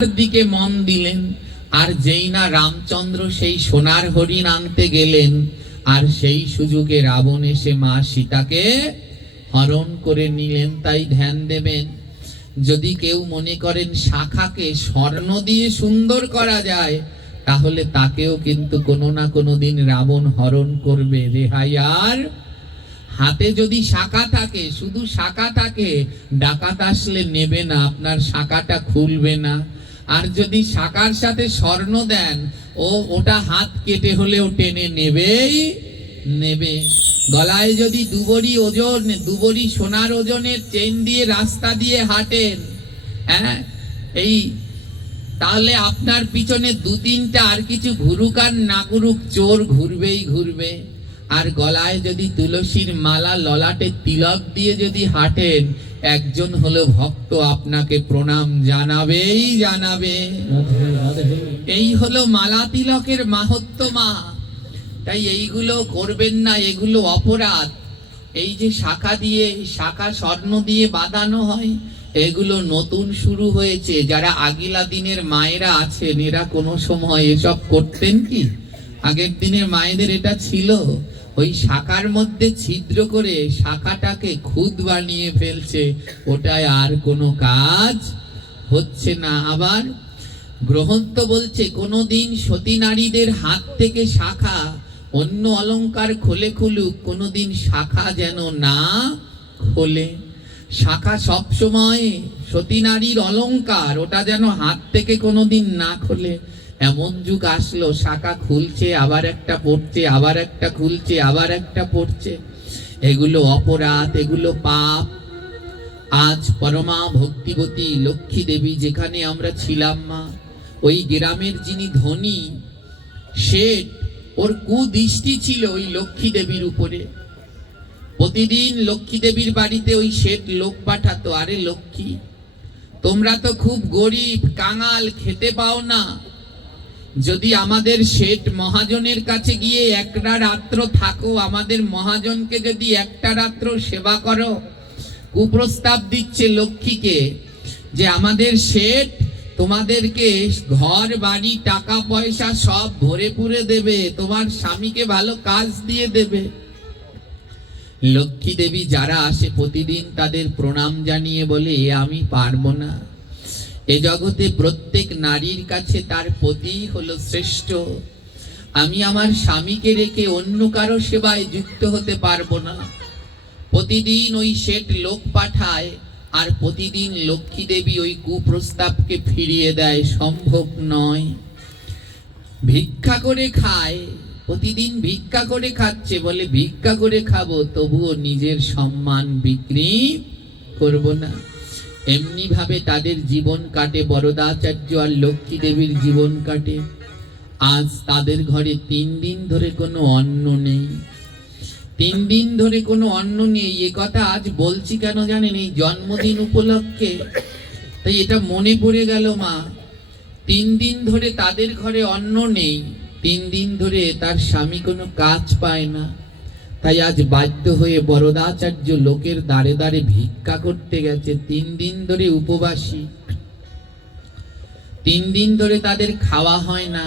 দিকে মন দিলেন। আর যেই না রামচন্দ্র সেই সোনার হরিণ আনতে গেলেন, আর সেই সুযোগে রাবণ এসে মা সীতাকে হরণ করে নিলেন। তাই ধ্যান দেবেন, যদি কেউ মনে করেন শাখাকে স্বর্ণ দিয়ে সুন্দর করা যায়, তাহলে তাকেও কিন্তু কোনো না কোনো দিন রাবণ হরণ করবে। রেহাই আর হাতে যদি শাখা থাকে, শুধু শাখা থাকে, ডাকাত আসলে নেবে না, আপনার শাখাটা খুলবে না। আর যদি শাখার সাথে স্বর্ণ দেন, ওটা হাত কেটে হলেও টেনে নেবেই নেবে। গলায় যদি দুবরি সোনার ওজনের চেন দিয়ে রাস্তা দিয়ে হাঁটেন, হ্যাঁ, তাহলে আপনার পিছনে দু তিনটা আর কিছু ঘুরুক আর না ঘুরুক, চোর ঘুরবেই ঘুরবে। আর গলায় যদি তুলসীর মালা, ললাটে তিলক দিয়ে যদি হাঁটেন, একজন হলো ভক্ত আপনাকে প্রণাম জানাবেই জানাবে। এই হলো মালা তিলকের মাহাত্ম্য মা। তাই এইগুলো করবেন না, এগুলো অপরাধ। এই যে শাখা স্বর্ণ দিয়ে বাঁধানো হয়, এগুলো নতুন শুরু হয়েছে। যারা আগিলা দিনের মায়েরা আছেন, এরা কোনো সময় এসব করতেন কি? আগের দিনের মায়েদের এটা ছিল। ওই শাখার মধ্যে ছিদ্র করে শাখাটাকে খুদ বানিয়ে ফেলছে, ওটায় আর কোনো কাজ হচ্ছে না। আবার গ্রন্থ বলছে, কোনোদিন সতী নারীদের হাত থেকে শাখা অন্য অলংকার খোলে খুলুক, কোনোদিন শাখা যেন না খোলে। শাখা সবসময় সতী নারীর অলংকার, ওটা যেন হাত থেকে কোনোদিন না খোলে। এমন যুগ আসলো, শাখা খুলছে, আবার একটা পড়ছে, আবার একটা খুলছে, আবার একটা পড়ছে। এগুলো অপরাধ, এগুলো পাপ। আজ পরমা ভক্তিবতী লক্ষ্মী দেবী যেখানে আমরা ছিলাম মা, ওই গ্রামের যিনি ধনী শেঠ, ওর কুদৃষ্টি ছিল ওই লক্ষ্মী দেবীর উপরে। প্রতিদিন লক্ষ্মী দেবীর বাড়িতে ওই শেঠ লোক পাঠাতো, আরে লক্ষ্মী, তোমরা তো খুব গরিব কাঙাল, খেতে পাও না, যদি আমাদের শেঠ মহাজনের কাছে গিয়ে একটা রাত্র থাকো, আমাদের মহাজনকে যদি একটা রাত্র সেবা করো। কুপ্রস্তাব দিচ্ছে লক্ষ্মীকে যে আমাদের শেঠ তোমাদেরকে ঘর বাড়ি টাকা পয়সা সব ভরে পুরে দেবে, তোমার স্বামীকে ভালো কাজ দিয়ে দেবে। লক্ষ্মী দেবী যারা আসে প্রতিদিন তাদের প্রণাম জানিয়ে বলে, আমি পারবো না। এ জগতে প্রত্যেক নারীর কাছে তার পতি হলো শ্রেষ্ঠ। আমি আমার স্বামীকে রেখে অন্য কারো সেবায় যুক্ত হতে পারবো না। প্রতিদিন ওই শেঠ লোক পাঠায়, আর প্রতিদিন লক্ষ্মী দেবী ওই কুপ্রস্তাবকে ফিরিয়ে দেয়, সম্ভব নয়। ভিক্ষা করে খায়, প্রতিদিন ভিক্ষা করে খাচ্ছে, বলে ভিক্ষা করে খাবো, তবুও নিজের সম্মান বিক্রি করব না। এমনি ভাবে তাদের জীবন কাটে, বরদাচার্য আর লক্ষ্মী দেবীর জীবন কাটে। আজ তাদের ঘরে 3 দিন ধরে কোনো অন্ন নেই। 3 দিন ধরে কোনো অন্ন নেই। এ কথা আজ বলছি কেন জানেন? এই জন্মদিন উপলক্ষে তাই এটা মনে পড়ে গেল মা। 3 দিন ধরে তাদের ঘরে অন্ন নেই, 3 দিন ধরে তার স্বামী কোনো কাজ পায় না। তাই আজ বাধ্য হয়ে বরদাচার্য লোকের দ্বারে দ্বারে ভিক্ষা করতে গেছে। 3 দিন ধরে উপবাসী, 3 দিন ধরে তাদের খাওয়া হয় না।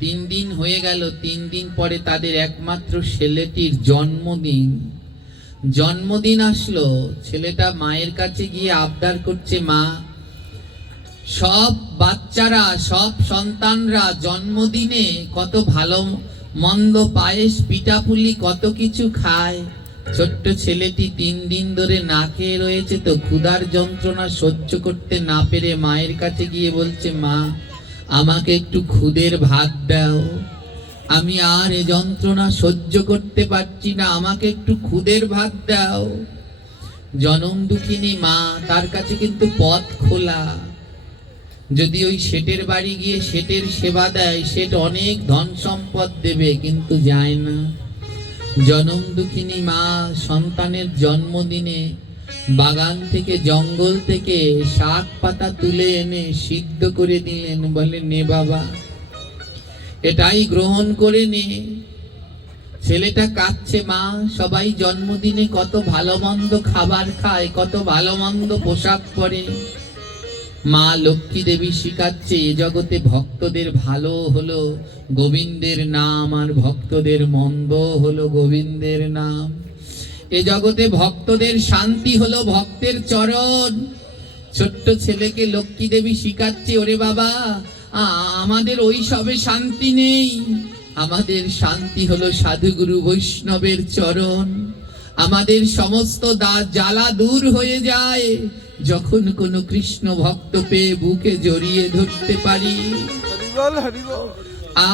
3 দিন হয়ে গেল, 3 দিন পরে তাদের একমাত্র ছেলেটির জন্মদিন আসলো। ছেলেটা মায়ের কাছে গিয়ে আবদার করছে, মা, সব বাচ্চারা, সব সন্তানরা জন্মদিনে কত ভালো মন্দ পায়েস পিঠাপুলি কত কিছু খায়, ছোট্ট ছেলেটি 3 দিন ধরে না খেয়ে রয়েছে। তো ক্ষুধার যন্ত্রণা সহ্য করতে না পেরে মায়ের কাছে গিয়ে বলছে, মা, আমাকে একটু খুদের ভাত দাও, আমি আর এ যন্ত্রণা সহ্য করতে পারছি না, আমাকে একটু খুদের ভাত দাও। জনম দুঃখিনী মা, তার কাছে কিন্তু পথ খোলা। যদি ওই শেঠের বাড়ি গিয়ে শেঠের সেবা দেয়, শেঠ অনেক ধন সম্পদ দেবে, কিন্তু যায় না। জনম দুঃখিনী মা সন্তানের জন্মদিনে বাগান থেকে, জঙ্গল থেকে শাক পাতা তুলে এনে সিদ্ধ করে দিলেন, বলে, নে বাবা, এটাই গ্রহণ করে নে। ছেলেটা কাঁদছে, মা, সবাই জন্মদিনে কত ভালো মন্দ খাবার খায়, কত ভালো মন্দ পোশাক পরে, মা লক্ষ্মী দেবী শিখাচ্ছে এ জগতে ভক্তদের ভালো হলো গোবিন্দের নাম, আর ভক্তদের মন্দ হলো গোবিন্দের নাম। এ জগতে ভক্তদের শান্তি হলো ভক্তের চরণ। ছোট্ট ছেলেকে লক্ষ্মী দেবী শিখাচ্ছে, ওরে বাবা আমাদের ওই সবে শান্তি নেই, আমাদের শান্তি হলো সাধুগুরু বৈষ্ণবের চরণ। আমাদের সমস্ত জ্বালা দূর হয়ে যায় যখন কোনো কৃষ্ণ ভক্ত পেয়ে বুকে জড়িয়ে ধরতে পারি।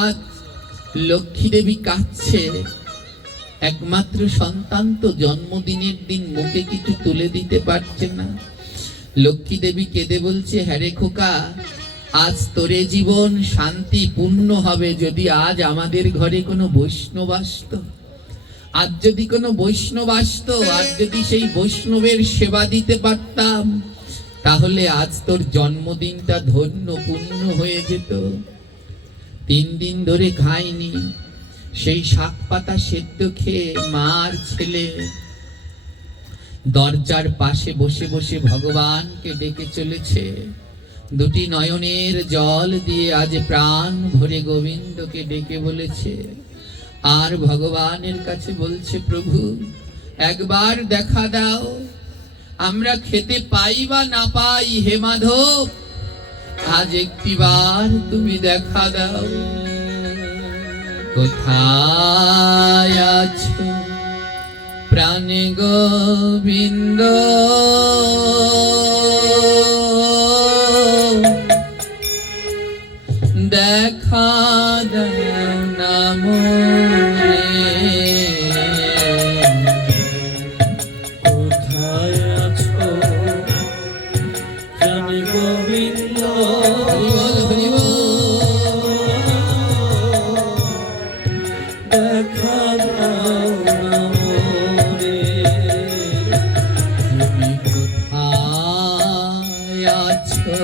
আজ লক্ষ্মী দেবী কাঁদছে, একমাত্র সন্তান তো জন্মদিনের দিন মুখে কিছু তুলে দিতে পারছে না। লক্ষ্মী দেবী কেঁদে বলছে, হ্যাঁ রে খোকা, আজ তোরে জীবন শান্তি পূর্ণ হবে যদি আজ আমাদের ঘরে কোনো বৈষ্ণব আসতো। আজ যদি কোনো বৈষ্ণব আসতো, আজ যদি সেই বৈষ্ণবের সেবা দিতে পারতাম, তাহলে আজ তোর জন্মদিনটা ধন্য পূর্ণ হয়ে যেত। 3 দিন ধরে খায়নি, সেই শাক পাতা সেদ্ধ খেয়ে মার ছেলে দরজার পাশে বসে বসে ভগবানকে ডেকে চলেছে। 2টি নয়নের জল দিয়ে আজ প্রাণ ভরে গোবিন্দকে ডেকে বলেছে, আর ভগবানের কাছে বলছে, প্রভু একবার দেখা দাও, আমরা খেতে পাই বা না পাই, হে মাধব আজ একটিবার তুমি দেখা দাও। কোথায় আছো প্রাণে গোবিন্দ, দেখা দাও না মোরে। কোথায় আছো প্রাণে গোবিন্দ, হরি বল, দেখা দাও না মোরে। তুমি কোথায় আছো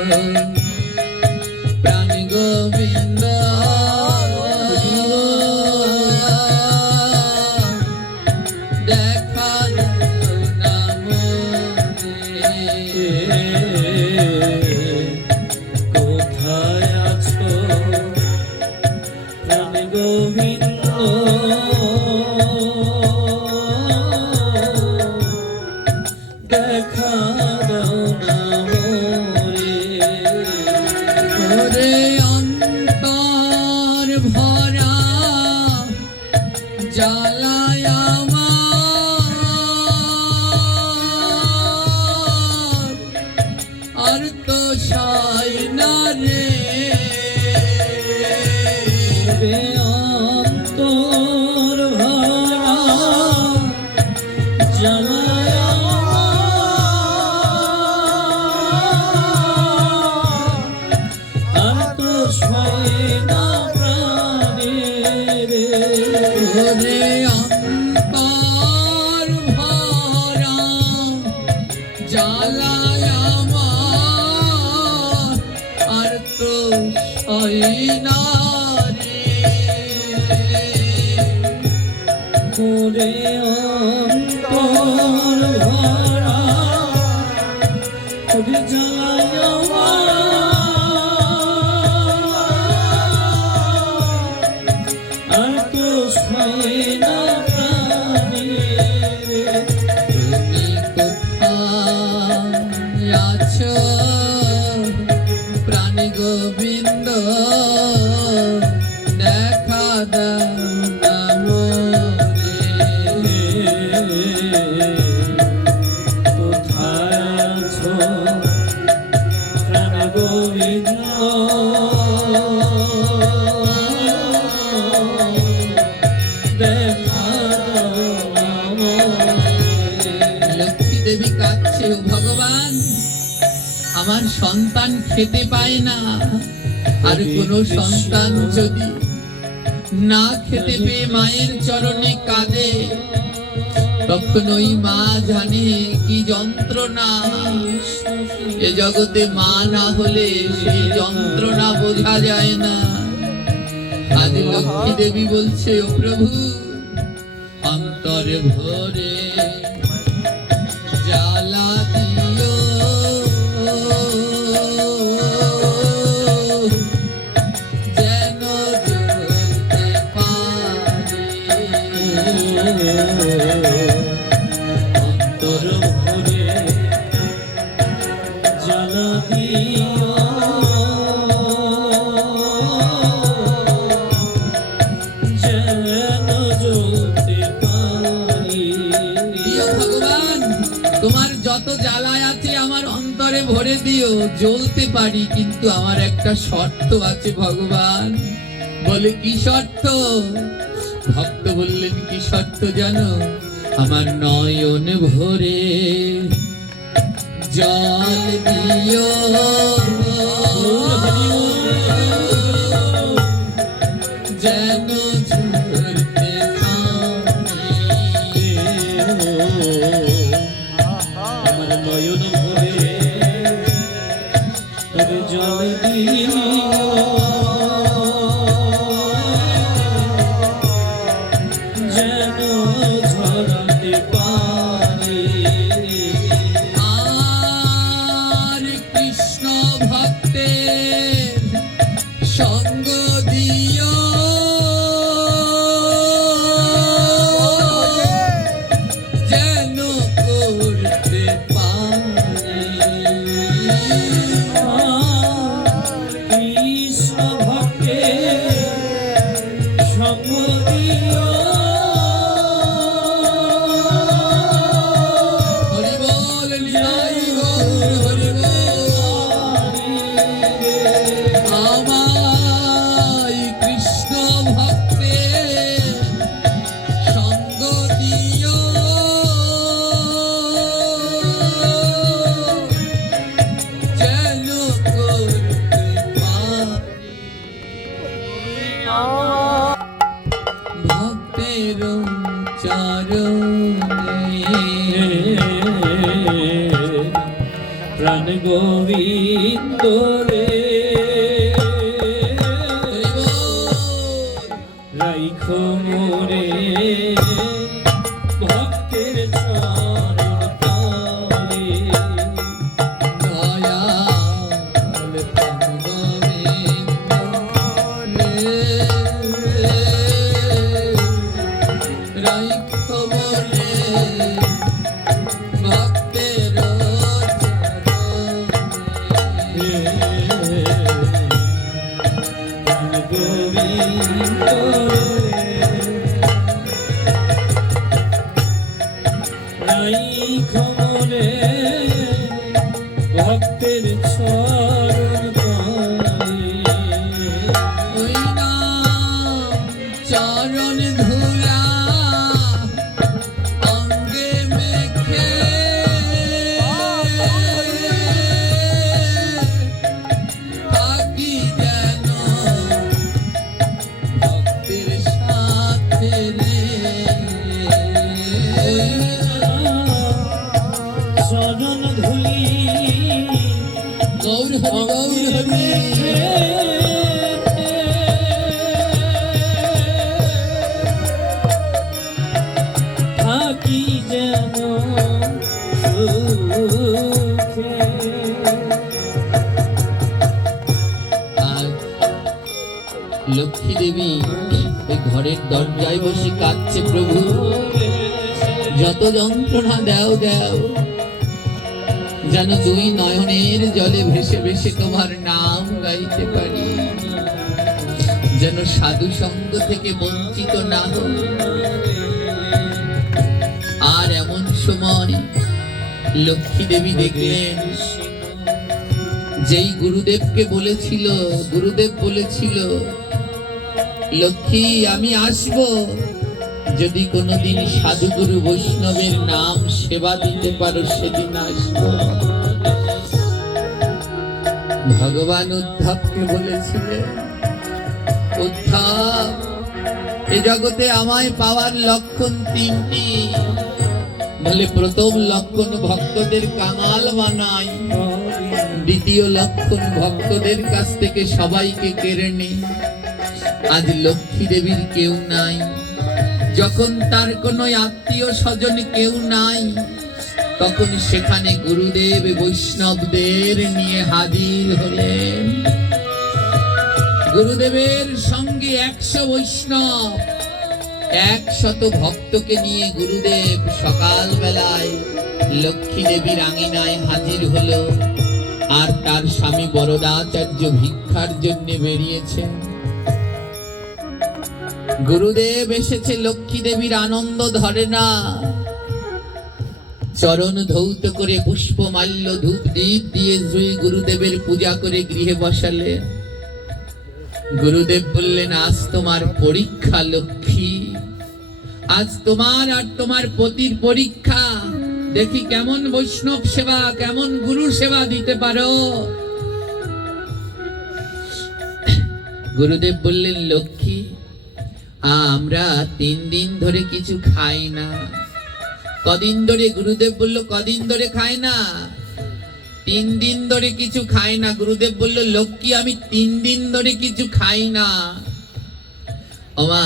প্রাণ গোবিন্দ, দেখা দাও না মোরে। কোথায় আছো প্রাণে গোবিন্দ, দেখা দাও না মোরে। ওরে অন্তর ভরা জ্বালায় আমার, আর তো সাই না রে। রে অন্তর ভরা জ্বালায় আমার, আর তো সয় না প্রাণে রে। ওরে অন্তর ভরা জ্বালায় আমার, আর তো সয় না রে। ওরে অন্তর ভরা ওরে জ্বালায় আমার, আর তো সয় না প্রাণে রে। তুমি কোথায় আছো প্রাণ গোবিন্দ, দেখা দাও না মোরে। কোথায় আছো প্রাণ গোবিন্দ, দেখা দাও না মোরে। লক্ষ্মী দেবী কাঁদছে, ও ভগবান আমার সন্তান খেতে পায় না, আর কোন সন্তান যদি না খেতে পেয়ে মায়ের চরণে কাঁদে, তখন ওই মা জানে কি যন্ত্রণা। এ জগতে মা না হলে সেই যন্ত্রণা বোঝা যায় না। আজ লক্ষ্মী দেবী বলছে, ও প্রভু অন্তরে ভরে জ্বালা দিও, ভরে দিও, জ্বলতে পারি, কিন্তু আমার একটা শর্ত আছে ভগবান। বলে কি শর্ত? ভক্ত বললেন কি শর্ত জানো? আমার নয়ন ভরে জল দিও, যেন ঝরতে পারে। আমার নয়ন ভরে তবে জল দিও, যেন ঝরাতে পারে। আর কৃষ্ণ ভক্তের সঙ্গ দিও, যেন করতে পারে। কৃষ্ণ ভক্তের সঙ্গ দিও, হরি বল নিতাই গৌর হরি বল। আমায় কৃষ্ণ ভক্তের সঙ্গ দিও, যেন করতে পারি ভক্তের চরণে। প্রাণ গোবিন্দ রে, হরি বল। রাইখো মোরে ভক্তের চরণ তলে। দয়াল গোবিন্দ রে, রাইখো মোরে ভক্তের চরণে। প্রাণ গোবিন্দ রে, রাইখো মোরে ভক্তের চরণ তলে। ওই না চরণ ধুলা অঙ্গে মেখে, থাকি যেন ভক্তের সাথে রে। চরণ ধুলি গৌর হরি গৌর হরি। থাকি যেন সুখে। আজ লক্ষ্মী দেবী ওই ঘরের দরজায় বসে কাঁদছে, প্রভু যত যন্ত্রণা দাও দাও, যেন দুই নয়নের জলে ভেসে ভেসে তোমার নাম গাইতে পারি, যেন সাধু সঙ্গ থেকে বঞ্চিত না হই। আর এমন সময় লক্ষ্মী দেবী দেখলেন, যেই গুরুদেবকে বলেছিল, গুরুদেব বলেছিল লক্ষ্মী আমি আসব, যদি কোনোদিন সাধুগুরু বৈষ্ণবের নাম সেবা দিতে পারো সেদিন আসব। ভগবান উদ্ধবকে বলেছিলেন, উদ্ধব এ জগতে আমায় পাওয়ার লক্ষণ তিনটি। বলে প্রথম লক্ষণ ভক্তদের কাঙাল বানাই, দ্বিতীয় লক্ষণ ভক্তদের কাছ থেকে সবাইকে কেড়ে নেই। আজ লক্ষ্মী দেবীর কেউ নাই, যখন তার কোনো আত্মীয় স্বজন কেউ নাই, তখন সেখানে গুরুদেব বৈষ্ণবদের নিয়ে হাজির হলেন। গুরুদেবের সঙ্গে 100 বৈষ্ণব, 100 ভক্তকে নিয়ে গুরুদেব সকাল বেলায় লক্ষ্মী দেবীর আঙিনায় হাজির হলো। আর তার স্বামী বরদাচার্য ভিক্ষার জন্য বেরিয়েছে। গুরুদেব এসেছে, লক্ষ্মী দেবীর আনন্দ ধরে না। চরণ ধৌত করে পুষ্পমাল্য ধূপ দীপ দিয়ে শ্রী গুরুদেবের পূজা করে গৃহে বসালেন। গুরুদেব বললেন, আজ তোমার পরীক্ষা লক্ষ্মী, আজ তোমার আর তোমার পতির পরীক্ষা। দেখি কেমন বৈষ্ণব সেবা, কেমন গুরু সেবা দিতে পারো। গুরুদেব বললেন, লক্ষ্মী, আমরা 3 দিন ধরে কিছু খাই না। কদিন ধরে? গুরুদেব বলল, কদিন ধরে খাই না? 3 দিন ধরে কিছু খাই না। গুরুদেব বলল, লক্ষ্মী, আমি 3 দিন ধরে কিছু খাই না। ওমা,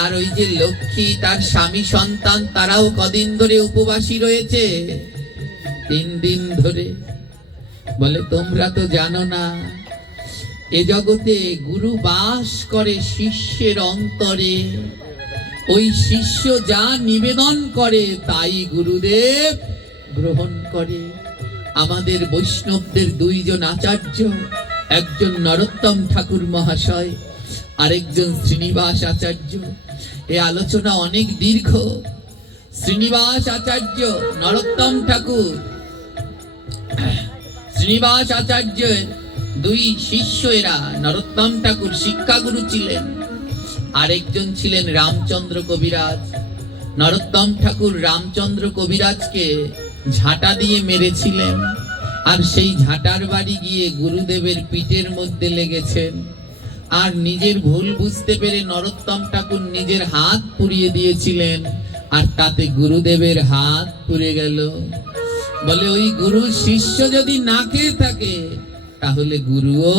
আর ওই যে লক্ষ্মী, তার স্বামী সন্তান, তারাও কদিন ধরে উপবাসী রয়েছে? 3 দিন ধরে। বলে, তোমরা তো জানো না, এ জগতে গুরু বাস করে শিষ্যের অন্তরে। ওই শিষ্য যা নিবেদন করে তাই গুরুদেব গ্রহণ করে। আমাদের বৈষ্ণবদের 2 জন আচার্য, একজন নরোত্তম ঠাকুর মহাশয়, আরেকজন শ্রীনিবাস আচার্য। এই আলোচনা অনেক দীর্ঘ। শ্রীনিবাস আচার্য, নরোত্তম ঠাকুর, শ্রীনিবাস আচার্যের 2 শিষ্য এরা। নরোত্তম ঠাকুর শিক্ষাগুরু ছিলেন, আরেকজন ছিলেন রামচন্দ্র কবিরাজ। নরোত্তম ঠাকুর রামচন্দ্র কবিরাজকে ঝাঁটা দিয়ে মেরেছিলেন, আর সেই ঝাঁটার বাড়ি গিয়ে গুরুদেবের পিঠের মধ্যে লেগেছেন। আর নিজের ভুল বুঝতে পেরে নরোত্তম ঠাকুর নিজের হাত পুড়িয়ে দিয়েছিলেন, আর তাতে গুরুদেবের হাত পুড়ে গেল। বলে, ওই গুরু শিষ্য যদি না খেয়ে থাকে, তাহলে গুরুও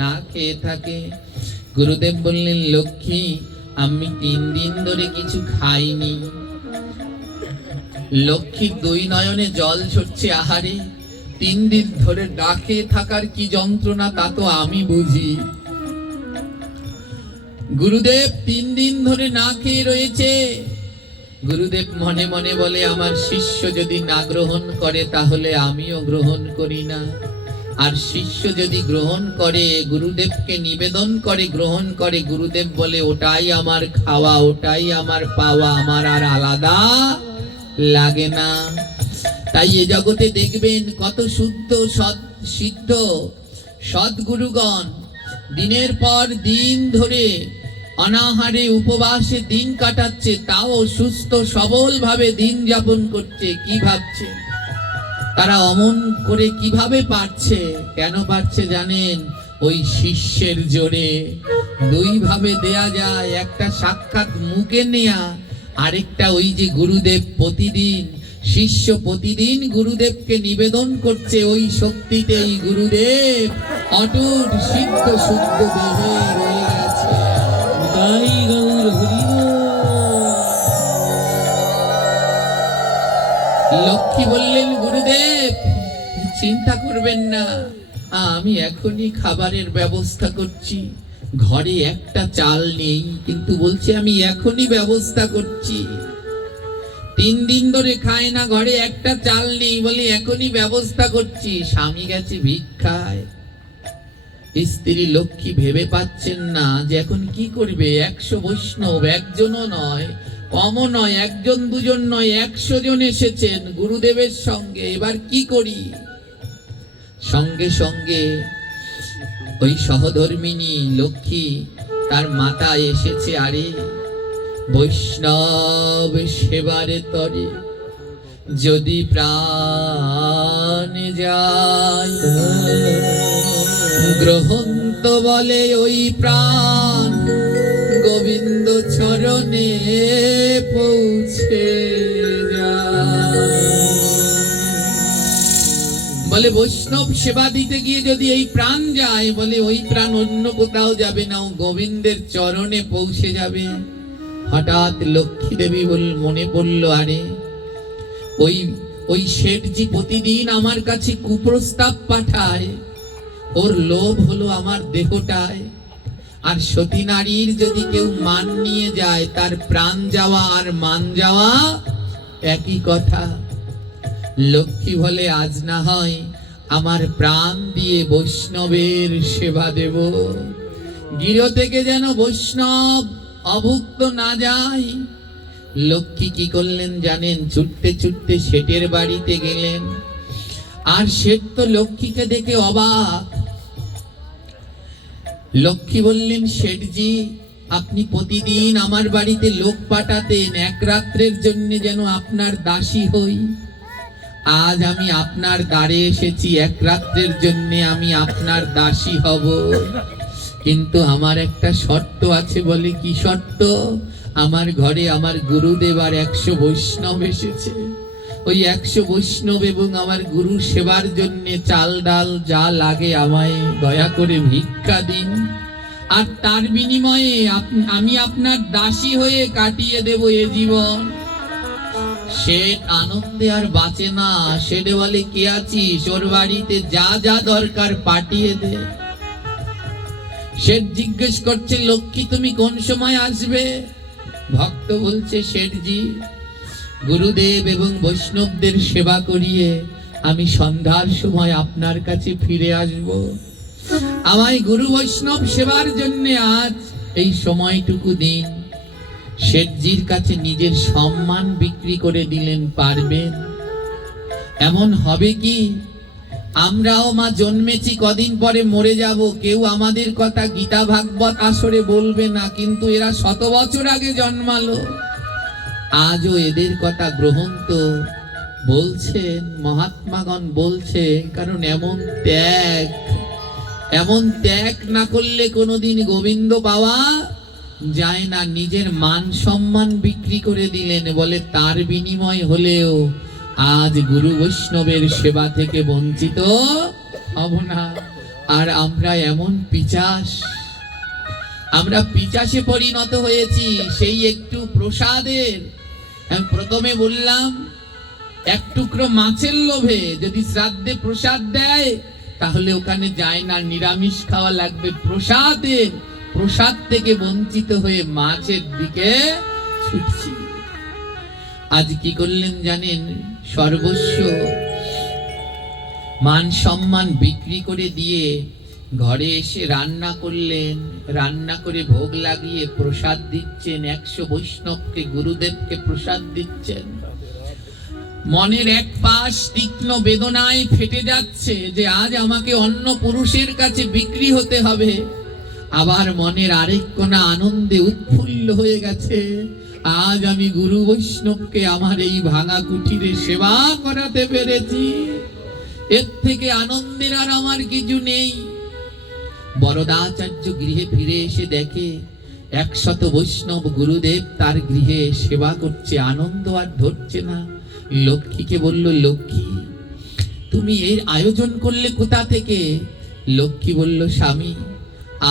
না খেয়ে থাকে। গুরুদেব বললেন, লক্ষ্মী, আমি 3 দিন ধরে কিছু খাইনি। লক্ষ্মীর 2 নয়নে জল ঝরছে। আহারে, 3 দিন ধরে না খেয়ে থাকার কি যন্ত্রণা তা তো আমি বুঝি। গুরুদেব 3 দিন ধরে না খেয়ে রয়েছে। গুরুদেব মনে মনে বলে, আমার শিষ্য যদি না গ্রহণ করে তাহলে আমিও গ্রহণ করি না। আর শিষ্য যদি গ্রহণ করে, গুরুদেবকে নিবেদন করে, গ্রহণ করে, গুরুদেব বলে, ওটাই আমার খাওয়া, ওটাই আমার পাওয়া, আমার আর আলাদা লাগে না। তাই এ জগতে দেখবেন কত শুদ্ধ সিদ্ধ সদ্গুরুগণ দিনের পর দিন ধরে অনাহারে উপবাসে দিন কাটাচ্ছে, তাও সুস্থ সবল ভাবে দিন যাপন করছে। কি ভাবছে তারা? অমন করে কিভাবে পারছে? কেন পারছে জানেন? ওই শিষ্যের জোরে। 2 ভাবে দেয়া যায়, একটা সাক্ষাৎ মুখে নেয়া, আরেকটা ওই যে গুরুদেব প্রতিদিন, শিষ্য প্রতিদিন গুরুদেবকে নিবেদন করছে। ওই শক্তিতেই গুরুদেব অটুট সিদ্ধ শুদ্ধ দেহে রয়ে গেছে। তাই গৌর হরি বল। লক্ষ্মী বললেন, গুরুদেব চিন্তা করবেন না, আমি এখনই খাবারের ব্যবস্থা করছি। ঘরে একটা চাল নেই, কিন্তু বলছি আমি এখনই ব্যবস্থা করছি। 3 দিন ধরে খায় না, ঘরে একটা চাল নেই, বলে এখনই ব্যবস্থা করছি। স্বামী গেছে ভিক্ষায়। স্ত্রী লক্ষ্মী ভেবে পাচ্ছেন না যে এখন কি করবে। 100 বৈষ্ণব, একজনও নয়, কমও নয়, 1 জন 2 জন নয়, 100 জন এসেছেন গুরুদেবের সঙ্গে। এবার কি করি? সঙ্গে সঙ্গে ওই সহধর্মিনী লক্ষ্মী, তার মাতা এসেছে। আরে, বৈষ্ণব সেবারে তরে যদি প্রাণ যায়, গ্রহন্ত বলে ওই প্রাণ গোবিন্দ চরণে পৌঁছে যায়। বলে, বৈষ্ণব সেবা দিতে গিয়ে যদি এই প্রাণ যায়, বলে ওই প্রাণ অন্য কোথাও যাবে না, ও গোবিন্দের চরণে পৌঁছে যাবে। হঠাৎ লক্ষ্মী দেবী মনে পড়ল, আরে ওই শেঠজি প্রতিদিন আমার কাছে কুপ্রস্তাব পাঠায়, ওর লোভ হলো আমার দেহটায়। আর সতী নারীর যদি কেউ মান নিয়ে যায়, তার প্রাণ যাওয়া আর মান যাওয়া একই কথা। লক্ষ্মী বলে, আজ না হয় আমার প্রাণ দিয়ে বৈষ্ণবের সেবা দেব। গৃহ থেকে যেন বৈষ্ণব অভুক্ত না যায়। লক্ষ্মী কি করলেন জানেন? ছুটতে ছুটতে শেঠের বাড়িতে গেলেন। আর শেঠ তো লক্ষ্মীকে দেখে অবাক। লক্ষ্মী বললেন, শেঠজি, আপনি প্রতিদিন আমার বাড়িতে লোক পাঠাতেন, এক রাত্রের জন্য যেন আপনার দাসী হই। আজ আমি আপনার দ্বারে এসেছি, এক রাত্রের জন্য আমি আপনার দাসী হব। কিন্তু আমার একটা শর্ত আছে। বলে, কি শর্ত? আমার ঘরে আমার গুরুদেব আর 100 বৈষ্ণব এসেছে। ওই 100 বৈষ্ণব এবং আমার গুরু সেবার জন্য চাল ডাল যা লাগে আমায় দয়া করে ভিক্ষা দিন, আর তার বিনিময়ে আমি আপনার দাসী হয়ে কাটিয়ে দেব এ জীবন। শেঠ আনন্দে আর বাঁচে না। শেঠ বলে, কে আছিস? ওর বাড়িতে যা যা দরকার পাঠিয়ে দে। শেঠ জিজ্ঞেস করছে, লক্ষ্মী তুমি কোন সময় আসবে? ভক্ত বলছে, শেঠজি, গুরুদেব এবং বৈষ্ণবদের সেবা করিয়ে আমি সন্ধ্যার সময় আপনার কাছে ফিরে আসব। আমায় গুরু বৈষ্ণব সেবার জন্য আজ এই সময়টুকু দিন। শেঠজির কাছে নিজের সম্মান বিক্রি করে দিলেন। পারবেন? এমন হবে কি, আমরাও মা জন্মেছি, কদিন পরে মরে যাব, কেউ আমাদের কথা গীতা ভাগবত আসরে বলবে না, কিন্তু এরা 100 বছর আগে জন্মালো। আজও এদের কথা গ্রহণ তো বলছেন, মহাত্মাগণ বলছেন। কারণ এমন ত্যাগ না করলে কোনোদিন গোবিন্দ পাওয়া যায় না। নিজের মান সম্মান বিক্রি করে দিলেন। বলে, তার বিনিময় হলেও আজ গুরু বৈষ্ণবের সেবা থেকে বঞ্চিত হব না। আর আমরা এমন পিচাস, আমরা পিচাসে পরিণত হয়েছি। সেই একটু প্রসাদের, আমি প্রথমে বললাম, এক টুকরো মাছের লোভে যদি শ্রাদ্ধে প্রসাদ দেয়, তাহলে ওখানে যায় না, নিরামিষ খাওয়া লাগবে। প্রসাদ থেকে বঞ্চিত হয়ে মাছের দিকে ছুটছি। আজ কি করলেন জানেন? সর্বস্ব মান সম্মান বিক্রি করে দিয়ে ঘরে এসে রান্না করলেন। রান্না করে ভোগ লাগিয়ে প্রসাদ দিচ্ছেন। 100 বৈষ্ণবকে, গুরুদেবকে প্রসাদ দিচ্ছেন। মনের এক পাশ তীক্ষ্ণ বেদনায় ফেটে যাচ্ছে যে আজ আমাকে অন্য পুরুষের কাছে বিক্রি হতে হবে। আবার মনের আরেক কোণা আনন্দে উৎফুল্ল হয়ে গেছে, আজ আমি গুরু বৈষ্ণবকে আমার এই ভাঙা কুঠিরে সেবা করাতে পেরেছি। এর থেকে আনন্দের আর আমার কিছু নেই। বরদাচার্য গৃহে ফিরে এসে দেখে 100 বৈষ্ণব গুরুদেব তার গৃহে সেবা করছে। আনন্দ আর ধরছে না। লক্ষ্মীকে বলল, লক্ষ্মী, তুমি এর আয়োজন করলে কোথা থেকে? লক্ষ্মী বলল, স্বামী,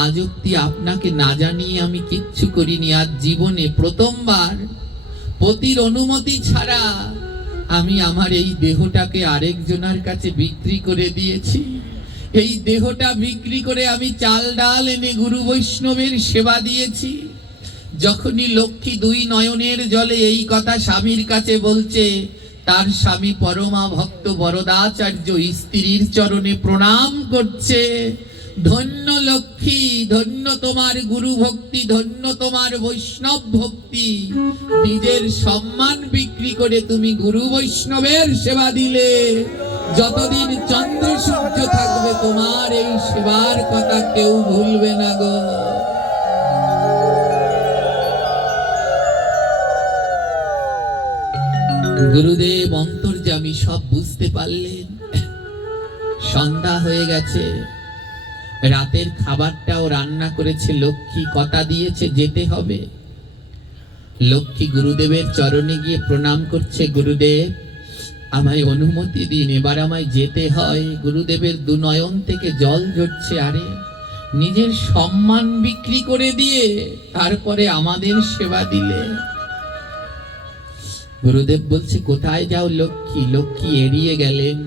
আজ অব্দি আপনাকে না জানিয়ে আমি কিচ্ছু করিনি। আজ জীবনে প্রথমবার পতির অনুমতি ছাড়া আমি আমার এই দেহটাকে আরেকজনের কাছে বিক্রি করে দিয়েছি। এই দেহটা বিক্রি করে আমি চাল ডাল এনে গুরু বৈষ্ণবের সেবা দিয়েছি। যখনই লক্ষ্মী 2 নয়নের জলে এই কথা স্বামীর কাছে বলছে, তার স্বামী পরমা ভক্ত বরদাচার্য স্ত্রীর চরণে প্রণাম করছে। ধন্য লক্ষ্মী, ধন্য তোমার গুরু ভক্তি, ধন্য তোমার বৈষ্ণব ভক্তি। নিজের সম্মান বিক্রি করে তুমি গুরু বৈষ্ণবের সেবা দিলে। যতদিন চন্দ্র সূর্য থাকবে তোমার এই সেবার কথা কেউ ভুলবে না গো। গুরুদেব অন্তর্যামী সব বুঝতে পারলেন। সন্ধ্যা হয়ে গেছে, রাতের খাবারটাও রান্না করেছে লক্ষ্মী, কথা দিয়েছে যেতে হবে। লক্ষ্মী গুরুদেবের চরণে গিয়ে প্রণাম করছে, গুরুদেব আমায় অনুমতি দিন, এবার আমায় যেতে হয়। গুরুদেবের 2 নয়ন থেকে জল ঝরছে। আরে, নিজের সম্মান বিক্রি করে দিয়ে তারপরে আমাদের সেবা দিলে। গুরুদেব বলছে, কোথায় যাও লক্ষ্মী? লক্ষ্মী এড়িয়ে গেলেন।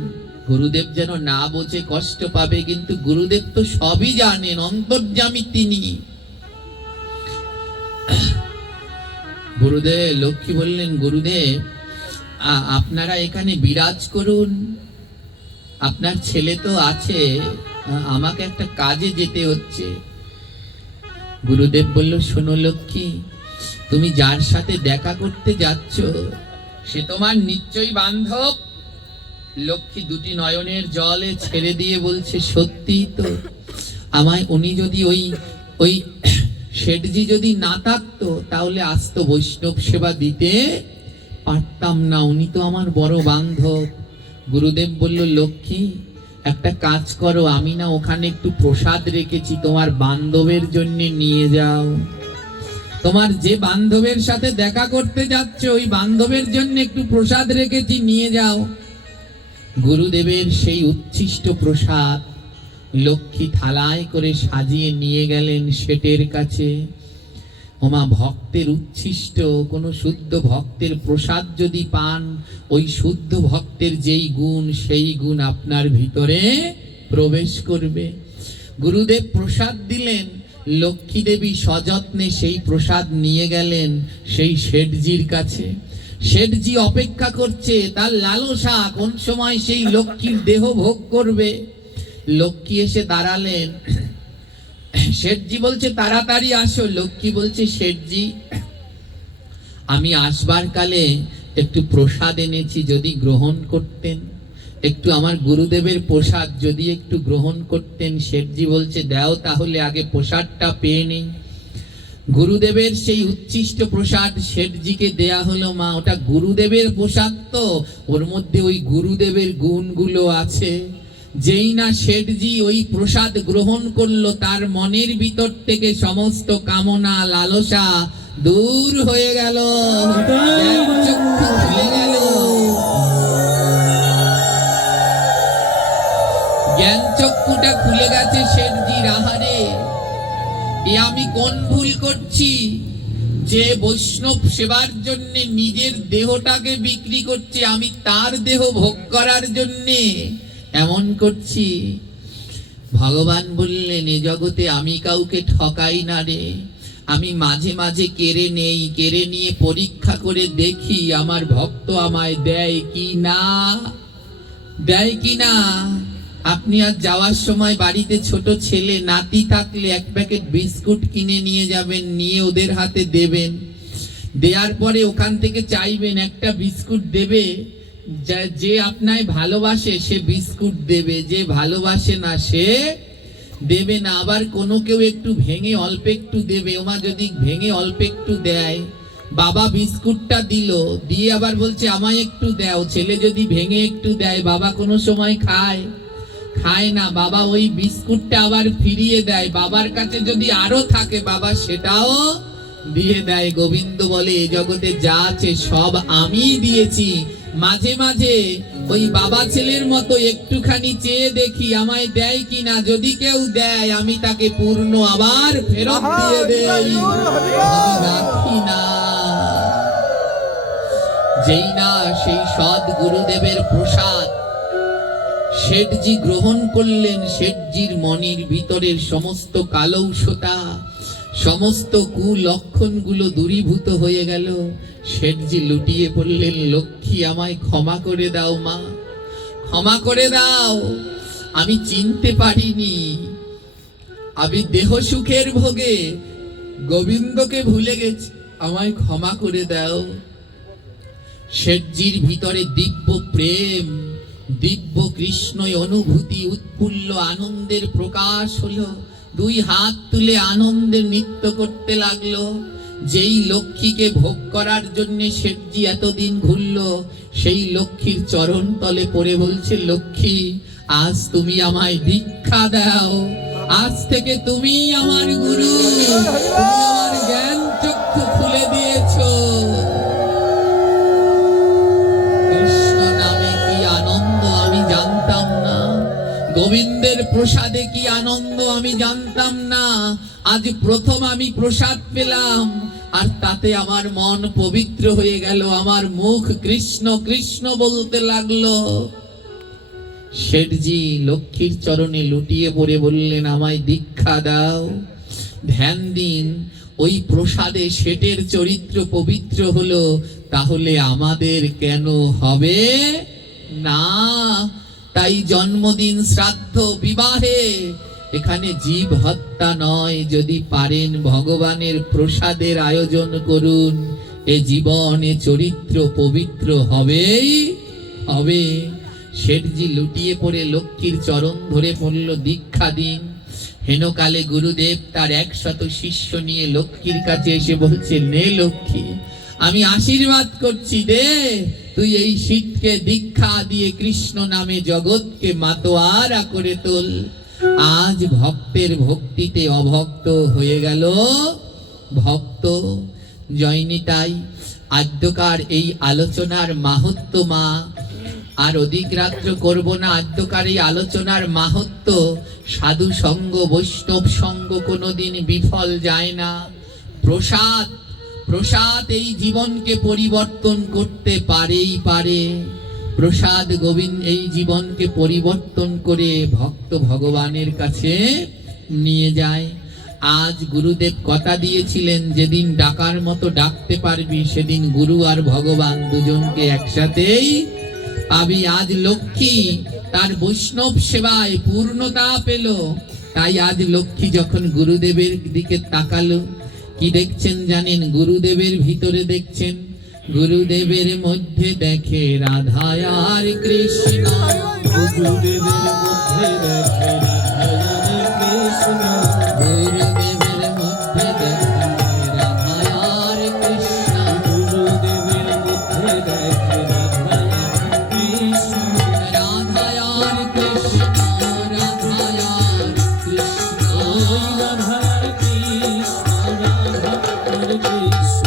গুরুদেব যেন না বোঝে, কষ্ট পাবে, কিন্তু গুরুদেব তো সবই জানেন, অন্তর্যামী তিনি। গুরুদেব, লক্ষ্মী বললেন, গুরুদেব আপনারা এখানে বিরাজ করুন, আপনার ছেলে তো আছে, আমাকে একটা কাজে যেতে হচ্ছে। গুরুদেব বলল, শোনো লক্ষ্মী, তুমি যার সাথে দেখা করতে যাচ্ছ সে তোমার নিশ্চয়ই বান্ধব। লক্ষ্মী দুটি নয়নের জলে ছেড়ে দিয়ে বলছে, সত্যি তো। আমায় উনি যদি ওই শেঠজি যদি না থাকতো তাহলে আজ তো বৈষ্ণব সেবা দিতে পারতাম না, উনি তো আমার বড় বান্ধব। গুরুদেব বলল, লক্ষ্মী একটা কাজ করো, আমি না ওখানে একটু প্রসাদ রেখেছি, তোমার বান্ধবের জন্য নিয়ে যাও। তোমার যে বান্ধবের সাথে দেখা করতে যাচ্ছ ওই বান্ধবের জন্য একটু প্রসাদ রেখেছি, নিয়ে যাও। গুরুদেবের সেই উচ্ছিষ্ট প্রসাদ লক্ষ্মী থালায় করে সাজিয়ে নিয়ে গেলেন শেঠের কাছে। ওমা, ভক্তের উচ্ছিষ্ট কোনো শুদ্ধ ভক্তের প্রসাদ যদি পান, ওই শুদ্ধ ভক্তের যেই গুণ সেই গুণ আপনার ভিতরে প্রবেশ করবে। গুরুদেব প্রসাদ দিলেন, লক্ষ্মী দেবী সযত্নে সেই প্রসাদ নিয়ে গেলেন সেই শেঠজির কাছে। শেঠজি অপেক্ষা করছে, তার লালসা কোন সময় সেই লক্ষ্মীর দেহ ভোগ করবে। লক্ষ্মী এসে দাঁড়ালেন। শেঠজি বলছে, তাড়াতাড়ি আসো। লক্ষ্মী বলছে, শেঠজি আমি আসবার কালে একটু প্রসাদ এনেছি, যদি গ্রহণ করতেন, একটু আমার গুরুদেবের প্রসাদ যদি একটু গ্রহণ করতেন। শেঠজি বলছে, দাও তাহলে, আগে প্রসাদটা পেয়ে নেই। গুরুদেবের সেই উচ্ছিষ্ট প্রসাদ শেঠজিকে দেয়া হলো। মা, ওটা গুরুদেবের প্রসাদ তো, ওর মধ্যে ওই গুরুদেবের গুণগুলো আছে। যেই না শেঠজি ওই প্রসাদ গ্রহণ করলো, তার মনের ভিতর থেকে সমস্ত কামনা লালসা দূর হয়ে গেল, চক্ষু খুলে গেল। জ্ঞান চক্ষুটা খুলে গেছে শেঠজির। আহারে, এ আমি কোন ভুল করছি যে বৈষ্ণব সেবার জন্য নিজের দেহটাকে বিক্রি করছে, আমি তার দেহ ভোগ করার জন্যে এমন করছি। ভগবান বললেন, এ জগতে আমি কাউকে ঠকাই না রে। আমি মাঝে মাঝে কেড়ে নেই, কেড়ে নিয়ে পরীক্ষা করে দেখি আমার ভক্ত আমায় দেয় কি না, দেয় কি না। আপনি আজ যাওয়ার সময় বাড়িতে ছোট ছেলে নাতি থাকলে এক প্যাকেট বিস্কুট কিনে নিয়ে যাবেন, নিয়ে ওদের হাতে দেবেন। দেওয়ার পরে ওখান থেকে চাইবেন একটা বিস্কুট দেবে। যে আপনায় ভালোবাসে সে বিস্কুট দেবে, যে ভালোবাসে না সে দেবে না। আবার কোনো কেউ একটু ভেঙে অল্প একটু দেবে। ওমা, যদি ভেঙে অল্প একটু দেয়, বাবা বিস্কুটটা দিল, দিয়ে আবার বলছে আমায় একটু দাও। ছেলে যদি ভেঙে একটু দেয়, বাবা কোনো সময় খায় না, বাবা ওই বিস্কুটটা আবার ফিরিয়ে দেয়। বাবার কাছে যদি আরো থাকে, বাবা সেটাও দিয়ে দেয়। গোবিন্দ বলে, এ জগতে যা আছে সব আমি দিয়েছি। মাঝে মাঝে ওই বাবা ছেলের মতো একটুখানি চেয়ে দেখি আমায় দেয় কিনা। যদি কেউ দেয়, আমি তাকে পূর্ণ আবার ফেরত দিয়ে দেই, আমি রাখি না। যেই না সেই সৎ গুরুদেবের প্রসাদ শেঠজি গ্রহণ করলেন, শেঠজির মনের ভিতরের সমস্ত কালৌষতা, সমস্ত কুলক্ষণগুলো দূরীভূত হয়ে গেল। শেঠজি লুটিয়ে পড়লেন, লক্ষ্মী আমায় ক্ষমা করে দাও মা, ক্ষমা করে দাও। আমি চিনতে পারিনি, আমি দেহ সুখের ভোগে গোবিন্দকে ভুলে গেছি, আমায় ক্ষমা করে দাও। শেঠজির ভিতরে দিব্য প্রেম, দিব্য কৃষ্ণ অনুভূতি, উৎফুল্ল আনন্দের প্রকাশ হলো। দুই হাত তুলে আনন্দের নৃত্য করতে লাগলো। যেই লক্ষ্মীকে ভোগ করার জন্য শেঠজি এতদিন ঘুরলো, সেই লক্ষ্মীর চরণ তলে পড়ে বলছে, লক্ষ্মী আজ তুমি আমায় দীক্ষা দাও, আজ থেকে তুমি আমার গুরু, তুমি আমার জ্ঞান চক্ষু খুলে দিয়েছো। কৃষ্ণ নামে কি আনন্দ আমি জানতাম না, গোবিন্দের প্রসাদে কি আনন্দ আমি জানতাম না। আজ প্রথম আমি প্রসাদ পেলাম, আর তাতে আমার মন পবিত্র হয়ে গেল, আমার মুখ কৃষ্ণ কৃষ্ণ বলতে লাগলো। শেঠজি লক্ষ্মীর চরণে লুটিয়ে পড়ে বললেন, আমায় দীক্ষা দাও। ধ্যান দিন, ওই প্রসাদে শেঠের চরিত্র পবিত্র হলো, তাহলে আমাদের কেন হবে না? তাই জন্মদিন, শ্রাদ্ধ, বিবাহে এখানে জীব হত্যা নয়, যদি পারেন ভগবানের প্রসাদের আয়োজন করুন, এ জীবনে চরিত্র পবিত্র হবেই হবে। শেঠজি লুটিয়ে পড়ে লক্ষ্মীর চরণ ধরে পড়ল, দীক্ষা দিন। হেনকালে গুরুদেব তার 100 শিষ্য নিয়ে লক্ষ্মীর কাছে এসে বলছে, নে লক্ষ্মী, আমি আশীর্বাদ করছি, দে তুই এই শীতকে দীক্ষা দিয়ে কৃষ্ণ নামে জগৎকে মাতোয়ারা করে তোল। আজ ভক্তের ভক্তিতে অভক্ত হয়ে গেল ভক্ত। জয়নিতাই আদ্যকার এই আলোচনার মাহাত্ম্য মা, আর অধিক রাত্র করব না। আদ্যকার এই আলোচনার মাহাত্ম্য, সাধু সঙ্গ বৈষ্ণব সঙ্গ কোনোদিন বিফল যায় না। প্রসাদ প্রসাদ এই জীবনকে পরিবর্তন করতে পারেই পারে। প্রসাদ গোবিন্দ এই জীবনকে পরিবর্তন করে ভক্ত ভগবানের কাছে নিয়ে যায়। আজ গুরুদেব কথা দিয়েছিলেন, যেদিন ডাকার মতো ডাকতে পারবি সেদিন গুরু আর ভগবান দুজনকে একসাথেই পাবি। আজ লক্ষ্মী তার বৈষ্ণব সেবায় পূর্ণতা পেল, তাই আজ লক্ষ্মী যখন গুরুদেবের দিকে তাকালো, কি দেখছেন জানেন? গুরুদেবের ভিতরে দেখছেন, গুরুদেবের মধ্যে দেখে রাধা আর কৃষ্ণ। গুরুদেবের মধ্যে দেখে রাধা কৃষ্ণ, গুরুদেবের মধ্যে দেখে রাধা আর কৃষ্ণ। গুরুদেবের মধ্যে দেখে রাধা কৃষ্ণ, রাধা আর কৃষ্ণ, রাধা আর কৃষ্ণ। ওই রাধা কৃষ্ণ, রাধা কৃষ্ণ।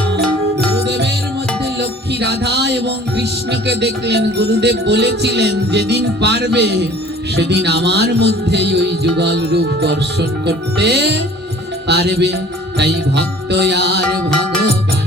গুরুদেবের মধ্যে লক্ষ্মী রাধা এবং কৃষ্ণকে দেখলেন। গুরুদেব বলেছিলেন, যেদিন পারবে সেদিন আমার মধ্যেই ওই যুগল রূপ দর্শন করতে পারবে। তাই ভক্ত আর ভগবান